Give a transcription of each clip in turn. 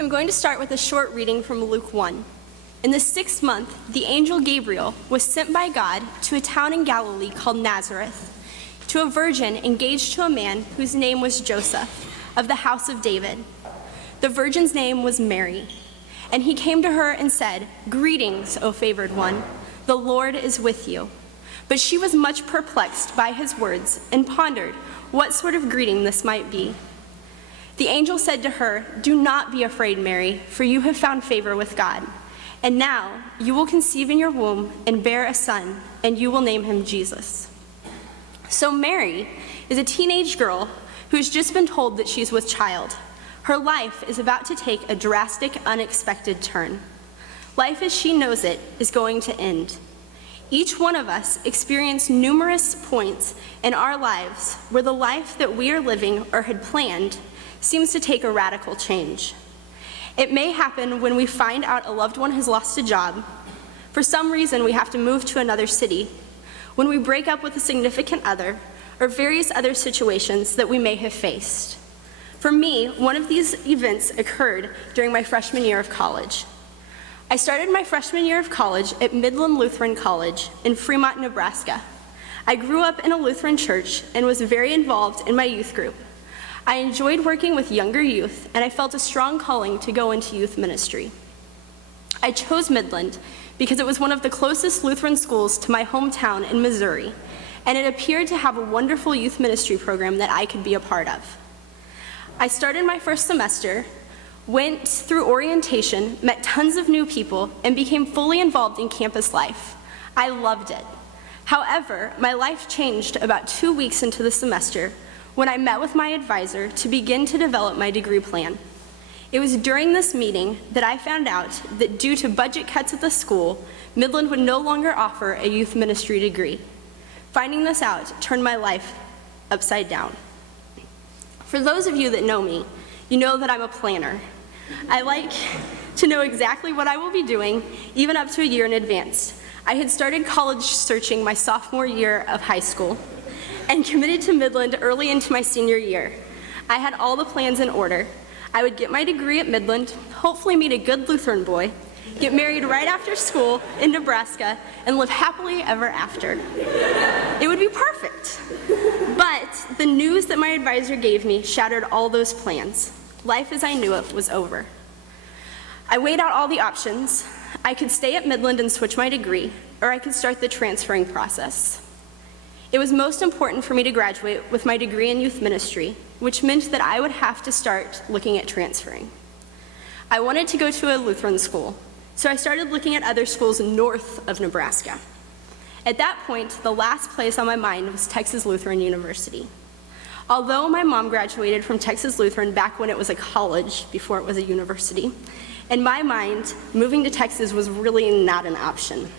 I'm going to start with a short reading from Luke 1. In the 6th month, the angel Gabriel was sent by God to a town in Galilee called Nazareth, to a virgin engaged to a man whose name was Joseph, of the house of David. The virgin's name was Mary. And he came to her and said, "Greetings, O favored one, the Lord is with you." But she was much perplexed by his words and pondered what sort of greeting this might be. The angel said to her, "Do not be afraid, Mary, for you have found favor with God. And now you will conceive in your womb and bear a son, and you will name him Jesus." So Mary is a teenage girl who has just been told that she's with child. Her life is about to take a drastic, unexpected turn. Life as she knows it is going to end. Each one of us experience numerous points in our lives where the life that we are living or had planned seems to take a radical change. It may happen when we find out a loved one has lost a job. For some reason, we have to move to another city. When we break up with a significant other, or various other situations that we may have faced. For me, one of these events occurred during my freshman year of college. I started my freshman year of college at Midland Lutheran College in Fremont, Nebraska. I grew up in a Lutheran church and was very involved in my youth group. I enjoyed working with younger youth, and I felt a strong calling to go into youth ministry. I chose Midland because it was one of the closest Lutheran schools to my hometown in Missouri, and it appeared to have a wonderful youth ministry program that I could be a part of. I started my first semester, went through orientation, met tons of new people, and became fully involved in campus life. I loved it. However, my life changed about 2 weeks into the semester when I met with my advisor to begin to develop my degree plan. It was during this meeting that I found out that due to budget cuts at the school, Midland would no longer offer a youth ministry degree. Finding this out turned my life upside down. For those of you that know me, you know that I'm a planner. I like to know exactly what I will be doing, even up to a year in advance. I had started college searching my sophomore year of high school and committed to Midland early into my senior year. I had all the plans in order. I would get my degree at Midland, hopefully meet a good Lutheran boy, get married right after school in Nebraska, and live happily ever after. It would be perfect. But the news that my advisor gave me shattered all those plans. Life as I knew it was over. I weighed out all the options. I could stay at Midland and switch my degree, or I could start the transferring process. It was most important for me to graduate with my degree in youth ministry, which meant that I would have to start looking at transferring. I wanted to go to a Lutheran school, so I started looking at other schools north of Nebraska. At that point, the last place on my mind was Texas Lutheran University. Although my mom graduated from Texas Lutheran back when it was a college, before it was a university, in my mind, moving to Texas was really not an option.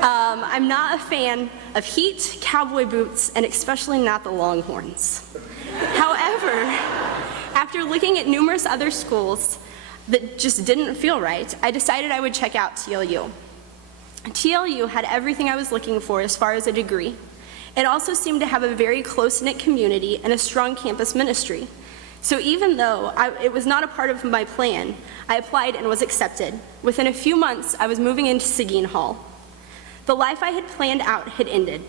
I'm not a fan of heat, cowboy boots, and especially not the Longhorns. However, after looking at numerous other schools that just didn't feel right, I decided I would check out TLU. TLU had everything I was looking for as far as a degree. It also seemed to have a very close-knit community and a strong campus ministry. So even though it was not a part of my plan, I applied and was accepted. Within a few months, I was moving into Seguin Hall. The life I had planned out had ended.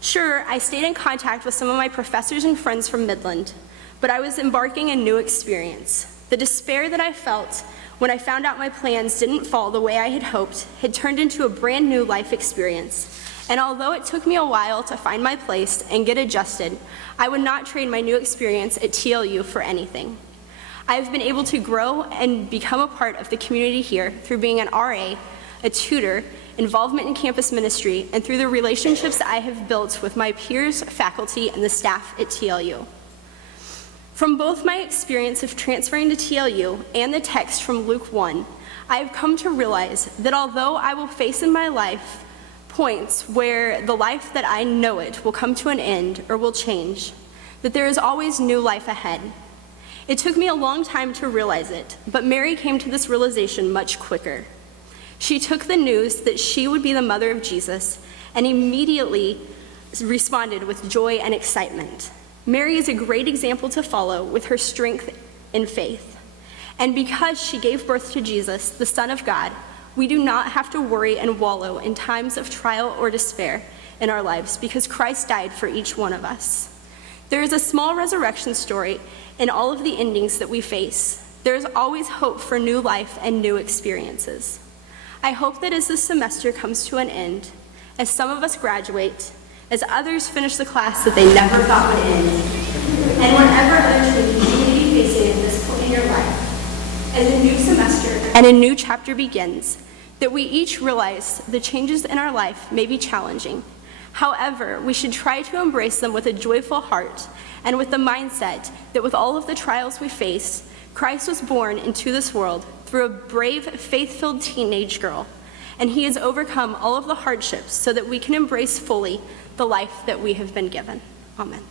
Sure, I stayed in contact with some of my professors and friends from Midland, but I was embarking a new experience. The despair that I felt when I found out my plans didn't fall the way I had hoped had turned into a brand new life experience. And although it took me a while to find my place and get adjusted, I would not trade my new experience at TLU for anything. I have been able to grow and become a part of the community here through being an RA, a tutor, involvement in campus ministry, and through the relationships I have built with my peers, faculty, and the staff at TLU. From both my experience of transferring to TLU and the text from Luke 1, I have come to realize that although I will face in my life points where the life that I know it will come to an end or will change, that there is always new life ahead. It took me a long time to realize it, but Mary came to this realization much quicker. She took the news that she would be the mother of Jesus and immediately responded with joy and excitement. Mary is a great example to follow with her strength in faith. And because she gave birth to Jesus, the Son of God, we do not have to worry and wallow in times of trial or despair in our lives because Christ died for each one of us. There is a small resurrection story in all of the endings that we face. There is always hope for new life and new experiences. I hope that as this semester comes to an end, as some of us graduate, as others finish the class that they never thought would end, and whenever others may continue to be facing at this point in your life, as a new semester and a new chapter begins, that we each realize the changes in our life may be challenging. However, we should try to embrace them with a joyful heart and with the mindset that with all of the trials we face, Christ was born into this world through a brave, faith-filled teenage girl, and he has overcome all of the hardships so that we can embrace fully the life that we have been given. Amen.